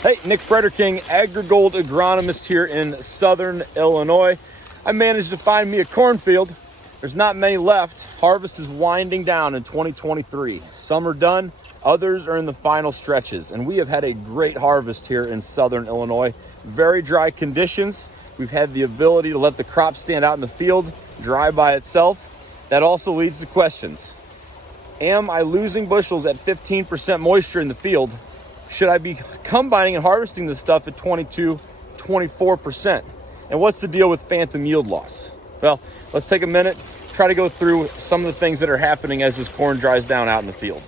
Hey, Nick King, AgriGold agronomist here in Southern Illinois. I managed to find me a cornfield. There's not many left. Harvest is winding down in 2023. Some are done, others are in the final stretches, and we have had a great harvest here in Southern Illinois. Very dry conditions. We've had the ability to let the crop stand out in the field, dry by itself. That also leads to questions. Am I losing bushels at 15% moisture in the field? Should I be combining and harvesting this stuff at 22, 24%? And what's the deal with phantom yield loss? Well, let's take a minute, try to go through some of the things that are happening as this corn dries down out in the field.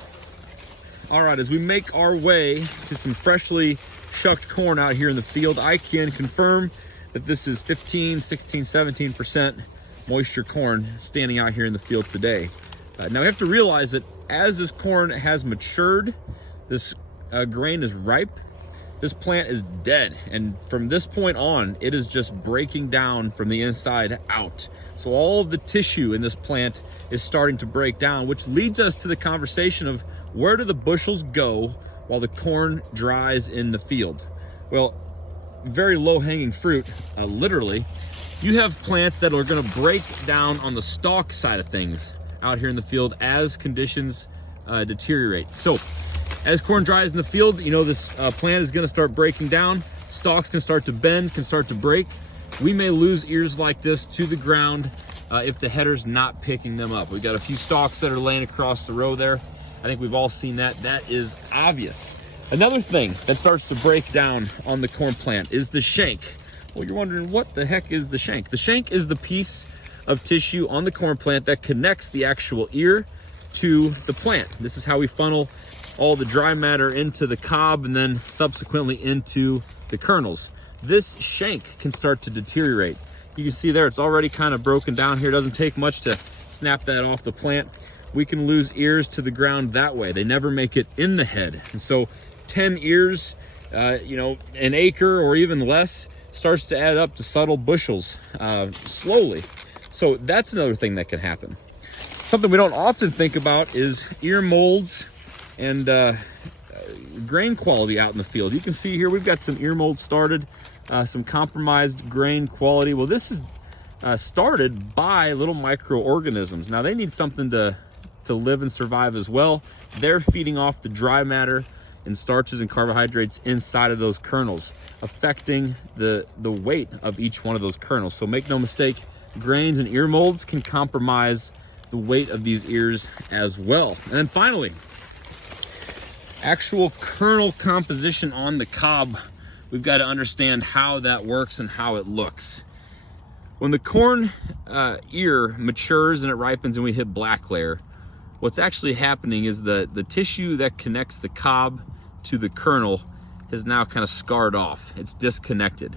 All right, as we make our way to some freshly shucked corn out here in the field, I can confirm that this is 15, 16, 17% moisture corn standing out here in the field today. Now we have to realize that as this corn has matured, this grain is ripe, this plant is dead, and from this point on it is just breaking down from the inside out. So all of the tissue in this plant is starting to break down, which leads us to the conversation of where do the bushels go while the corn dries in the field? Well, very low-hanging fruit, literally. You have plants that are going to break down on the stalk side of things out here in the field as conditions deteriorate. So as corn dries in the field, you know, this plant is going to start breaking down. Stalks can start to bend, can start to break. We may lose ears like this to the ground if the header's not picking them up. We've got a few stalks that are laying across the row there. I think we've all seen that. That is obvious. Another thing that starts to break down on the corn plant is the shank. Well, you're wondering, what the heck is the shank? The shank is the piece of tissue on the corn plant that connects the actual ear to the plant. This is how we funnel all the dry matter into the cob and then subsequently into the kernels. This shank can start to deteriorate. You can see there it's already kind of broken down here. It doesn't take much to snap that off the plant. We can lose ears to the ground that way. They never make it in the head. And so 10 ears, you know, an acre or even less starts to add up to subtle bushels slowly. So that's another thing that can happen. Something we don't often think about is ear molds and grain quality out in the field. You can see here we've got some ear molds started, some compromised grain quality. Well, this is started by little microorganisms. Now they need something to live and survive as well. They're feeding off the dry matter and starches and carbohydrates inside of those kernels, affecting the weight of each one of those kernels. So make no mistake, grains and ear molds can compromise the weight of these ears as well. And then finally, actual kernel composition on the cob. We've got to understand how that works and how it looks. When the corn ear matures and it ripens and we hit black layer, what's actually happening is the tissue that connects the cob to the kernel has now kind of scarred off. It's disconnected.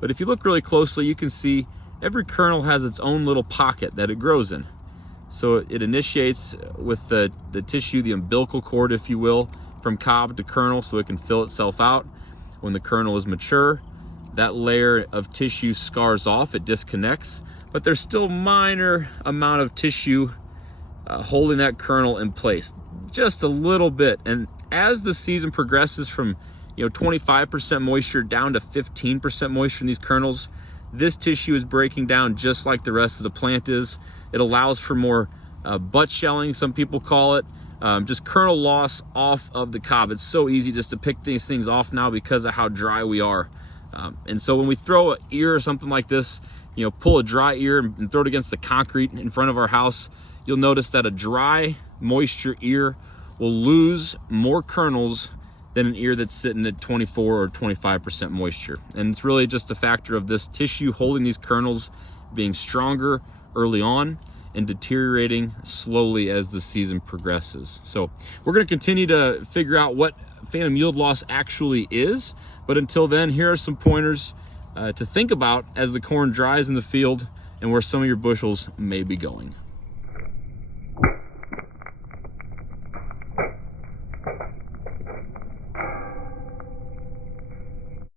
But if you look really closely, you can see every kernel has its own little pocket that it grows in. So it initiates with the tissue, the umbilical cord, if you will, from cob to kernel so it can fill itself out. When the kernel is mature, that layer of tissue scars off, it disconnects, but there's still minor amount of tissue holding that kernel in place, just a little bit. And as the season progresses from 25% moisture down to 15% moisture in these kernels, this tissue is breaking down just like the rest of the plant is. It allows for more butt shelling, some people call it, just kernel loss off of the cob. It's so easy just to pick these things off now because of how dry we are. And so when we throw an ear or something like this, pull a dry ear and throw it against the concrete in front of our house, you'll notice that a dry moisture ear will lose more kernels than an ear that's sitting at 24 or 25% moisture. And it's really just a factor of this tissue holding these kernels being stronger early on and deteriorating slowly as the season progresses. So we're going to continue to figure out what phantom yield loss actually is, but until then, here are some pointers to think about as the corn dries in the field and where some of your bushels may be going.